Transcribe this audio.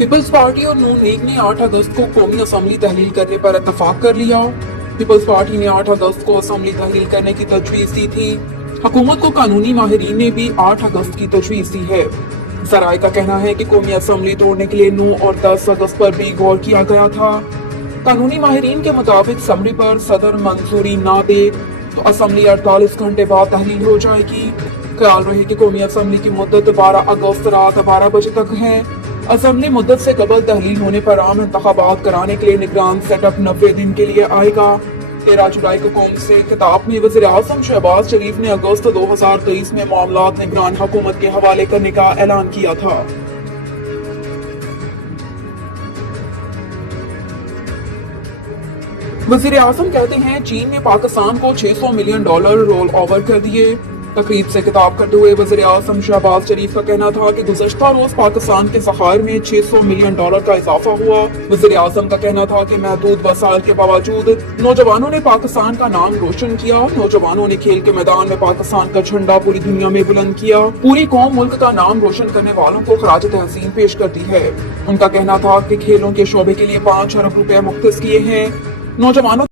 Peoples party اور نون league نے 8 اگست کو قومی اسمبلی تحلیل کرنے پر اتفاق کر لیا۔ پیپلز پارٹی نے 8 اگست کو اسمبلی تحلیل کرنے کی تجویز دی تھی۔ حکومت کو قانونی ماہرین نے بھی 8 اگست کی تجویز دی ہے۔ ذرائع کا کہنا ہے کہ قومی اسمبلی توڑنے کے لیے 9 اور 10 اگست پر بھی غور کیا گیا تھا۔ قانونی ماہرین کے مطابق اسمبلی پر صدر منظوری نہ دے تو اسمبلی 48 گھنٹے بعد تحلیل ہو جائے گی۔ خیال رہے کہ قومی اسمبلی کی مدت 12 اگست رات 12 بجے تک ہے۔ اسمبلی مدت سے قبل تحلیل ہونے پر عام انتخابات کرانے کے لیے نگران سیٹ اپ 90 دن کے لیے آئے گا۔ 13 جولائی کو قوم سے خطاب میں وزیر اعظم شہباز شریف نے اگست 2023 میں معاملات نگران حکومت کے حوالے کرنے کا اعلان کیا تھا۔ وزیر اعظم کہتے ہیں چین نے پاکستان کو $600 ملین رول اوور کر دیے۔ تقریب سے خطاب کرتے ہوئے وزیر اعظم شہباز شریف کا کہنا تھا کہ گزشتہ روز پاکستان کے ذخائر میں $600 ملین کا اضافہ ہوا۔ وزیر اعظم کا کہنا تھا کہ محدود وسائل کے باوجود نوجوانوں نے پاکستان کا نام روشن کیا۔ نوجوانوں نے کھیل کے میدان میں پاکستان کا جھنڈا پوری دنیا میں بلند کیا۔ پوری قوم ملک کا نام روشن کرنے والوں کو خراج تحسین پیش کرتی ہے۔ ان کا کہنا تھا کہ کھیلوں کے شعبے کے لیے 5 ارب روپے مختص کیے ہیں۔ نوجوانوں